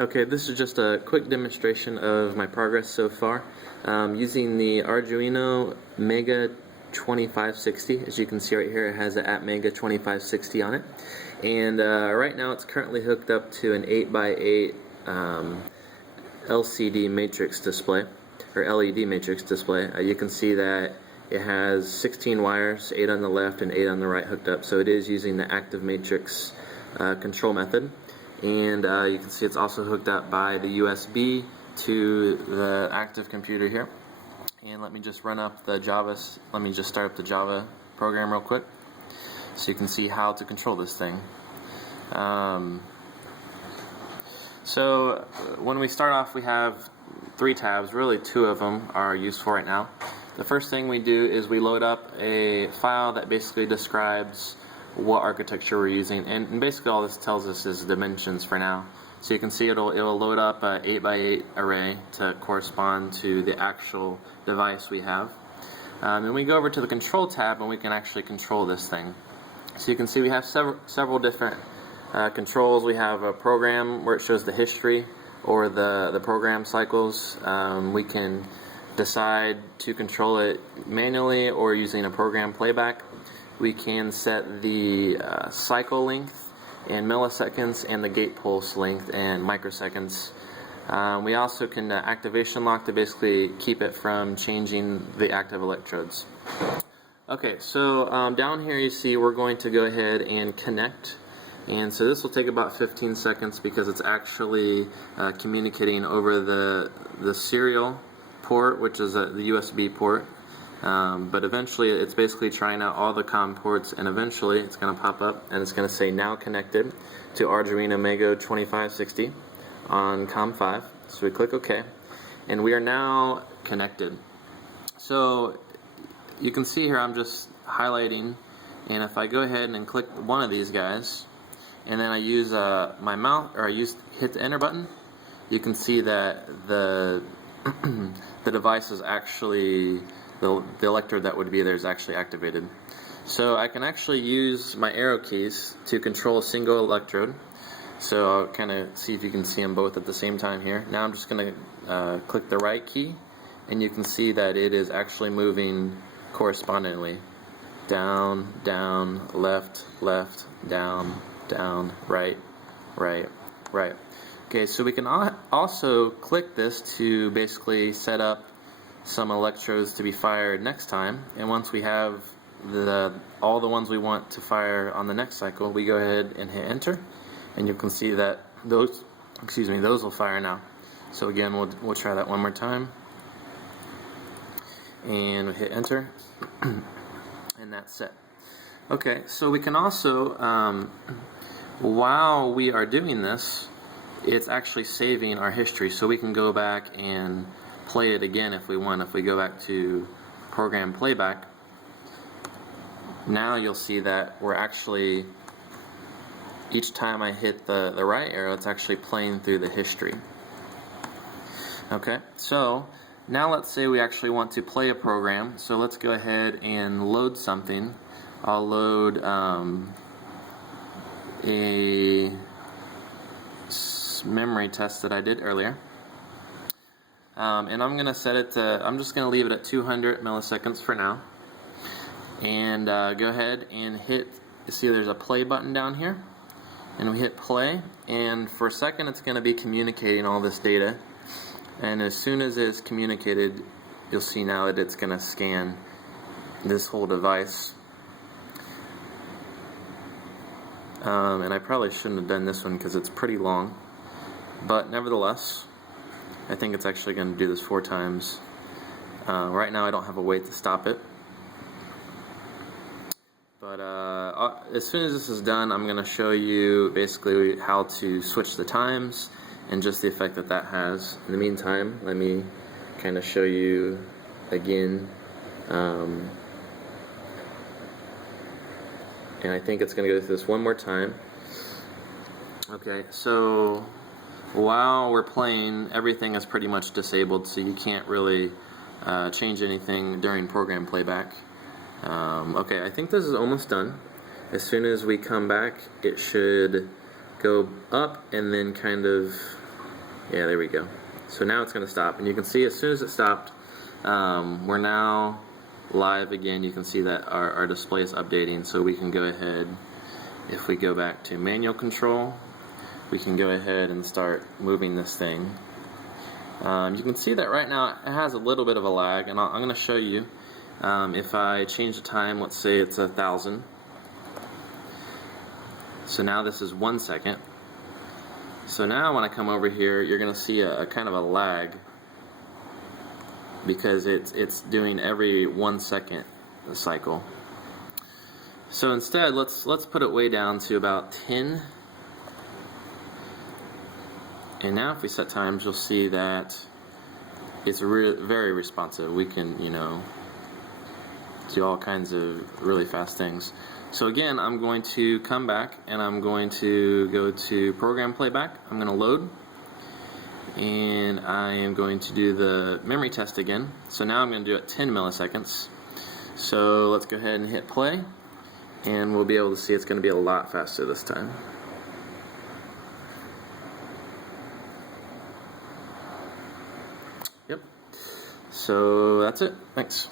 Okay, this is just a quick demonstration of my progress so far using the Arduino Mega 2560. As you can see right here, it has an Mega 2560 on it, and right now it's currently hooked up to an 8x8 LCD matrix display, or LED matrix display. You can see that it has 16 wires, 8 on the left and 8 on the right hooked up, so it is using the active matrix control method. And you can see it's also hooked up by the USB to the active computer here. And let me just run up the Java, let me just start up the Java program real quick so you can see how to control this thing. So when we start off, we have 3 tabs, really 2 of them are useful right now. The first thing we do is we load up a file that basically describes what architecture we're using, and basically all this tells us is dimensions for now. So you can see it'll load up an 8x8 array to correspond to the actual device we have. And we go over to the control tab and we can actually control this thing. So you can see we have several different controls. We have a program where it shows the history or the program cycles. We can decide to control it manually or using a program playback. We can set the cycle length in milliseconds and the gate pulse length in microseconds. We also can activation lock to basically keep it from changing the active electrodes. Okay, so down here you see we're going to go ahead and connect, and so this will take about 15 seconds because it's actually communicating over the serial port, which is the USB port. But eventually it's basically trying out all the COM ports, and eventually it's going to pop up and it's going to say now connected to Arduino Mega 2560 on COM 5. So we click OK, and we are now connected. So you can see here I'm just highlighting, and if I go ahead and click one of these guys and then I use my mouse, or hit the enter button, you can see that the device is actually, the electrode that would be there is actually activated. So I can actually use my arrow keys to control a single electrode. So I'll kind of see if you can see them both at the same time here. Now I'm just going to click the right key, and you can see that it is actually moving correspondingly. Down, down, left, left, down, down, right, right, right. Okay, so we can also click this to basically set up some electrodes to be fired next time, and once we have all the ones we want to fire on the next cycle, we go ahead and hit enter, and you can see that those will fire now. So again, we'll try that one more time, and we'll hit enter, and that's set. Okay, so we can also, while we are doing this, it's actually saving our history, so we can go back and play it again if we want. If we go back to program playback, now you'll see that we're actually, each time I hit the right arrow, it's actually playing through the history. Okay, so now let's say we actually want to play a program. So let's go ahead and load something. I'll load a memory test that I did earlier. And I'm going to set it to, I'm just going to leave it at 200 milliseconds for now. And go ahead and hit, you see there's a play button down here. And we hit play, and for a second it's going to be communicating all this data. And as soon as it's communicated, you'll see now that it's going to scan this whole device. And I probably shouldn't have done this one because it's pretty long. But nevertheless, I think it's actually going to do this 4 times. Right now I don't have a way to stop it. But as soon as this is done, I'm going to show you basically how to switch the times and just the effect that has. In the meantime, let me kind of show you again. And I think it's going to go through this one more time. Okay, so while we're playing, everything is pretty much disabled, so you can't really change anything during program playback. Okay, I think this is almost done. As soon as we come back, it should go up and then kind of Yeah, there we go. So now it's going to stop, and you can see as soon as it stopped, we're now live again. You can see that our display is updating, so we can go ahead, if we go back to manual control, we can go ahead and start moving this thing. You can see that right now it has a little bit of a lag, and I'm going to show you. If I change the time, let's say it's 1,000. So now this is 1 second. So now when I come over here, you're going to see a kind of a lag, because it's doing every 1 second cycle. So instead, let's put it way down to about 10. And now if we set times, you'll see that it's very responsive. We can, you know, do all kinds of really fast things. So again, I'm going to come back and I'm going to go to program playback. I'm going to load, and I am going to do the memory test again. So now I'm going to do it 10 milliseconds. So let's go ahead and hit play, and we'll be able to see it's going to be a lot faster this time. Yep. So that's it. Thanks.